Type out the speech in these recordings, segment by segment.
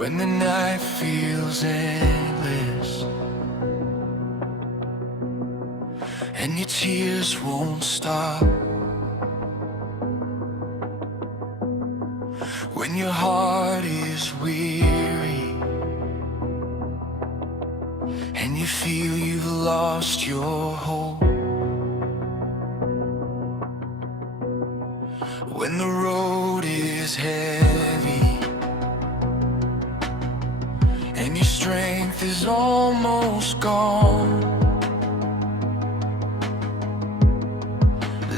When the night feels endless and your tears won't stop, when your heart is weary and you feel you've lost your hope, when the road is heavy and your strength is almost gone,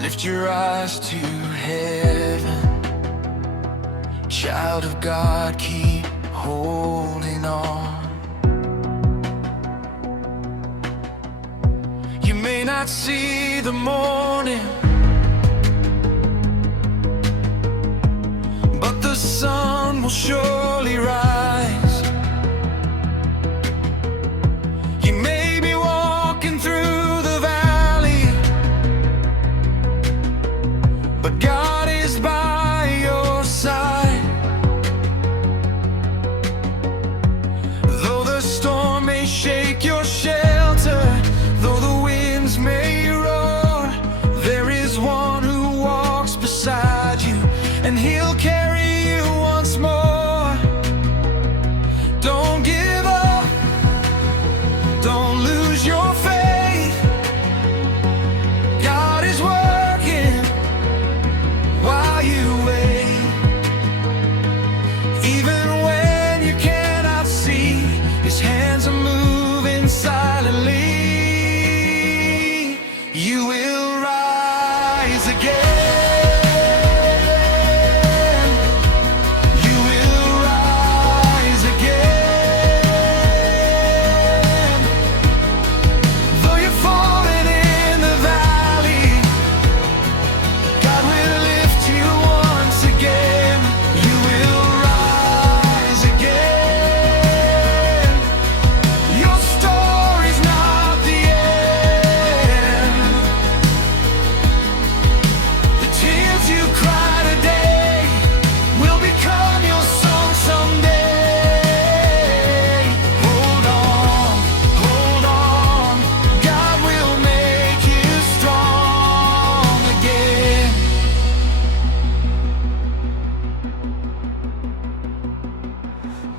lift your eyes to heaven. Child of God, keep holding on. You may not see the morning, but the sun will surely rise. You may be walking through the valley, but God is by your side. Though the storm may shake your shelter, though the winds may roar, there is one who walks beside you, and he'll carry you once more. Don't give up, don't lose your faith. God is working while you wait. Even when you cannot see, his hands are moving silently. You will rise again.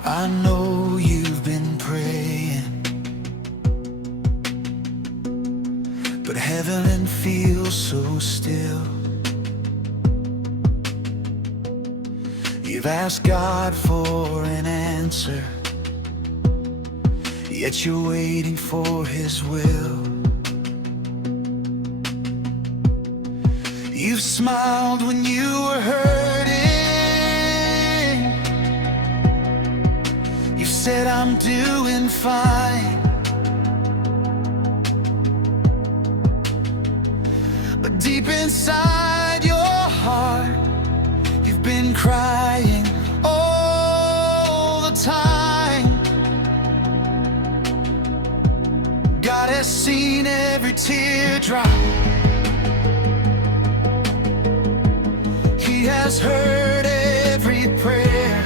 I know you've been praying, but heaven feels so still. You've asked God for an answer, yet you're waiting for his will. You've smiled when you were hurting, you said I'm doing fine, but deep inside your heart you've been crying all the time. God has seen every teardrop, he has heard every prayer.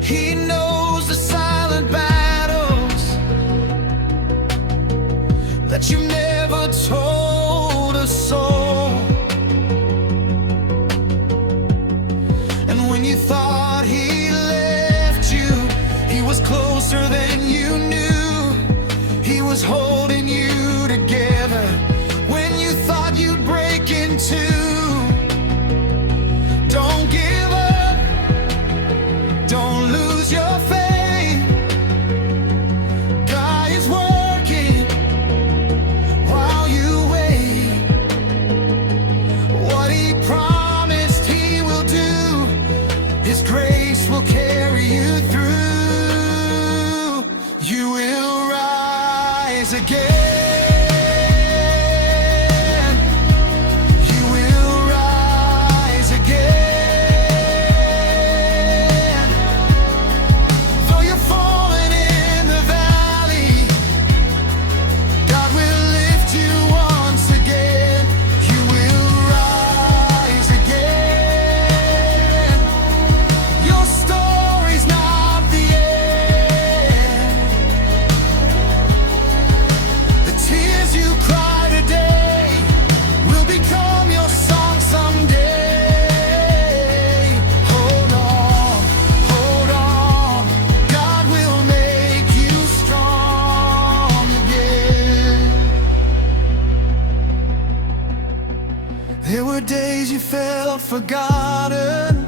He knows the silent battles that you never told a soul. And when you thought he left you, he was closer than you knew. He was holding you together. When you thought you'd break in There were days you felt forgotten.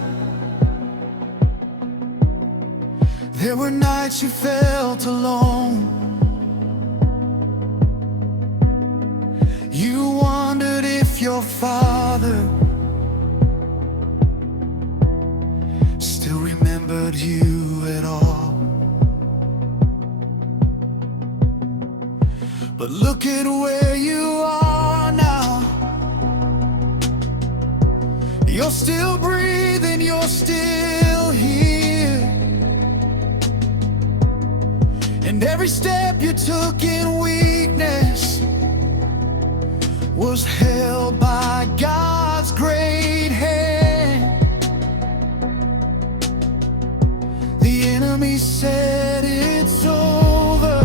There were nights you felt alone. You wondered if your father still remembered you at all. But look at where you are now. You're still breathing, you're still here. And every step you took in weakness was held by God's great hand. The enemy said it's over,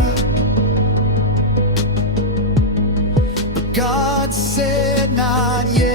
but God said not yet.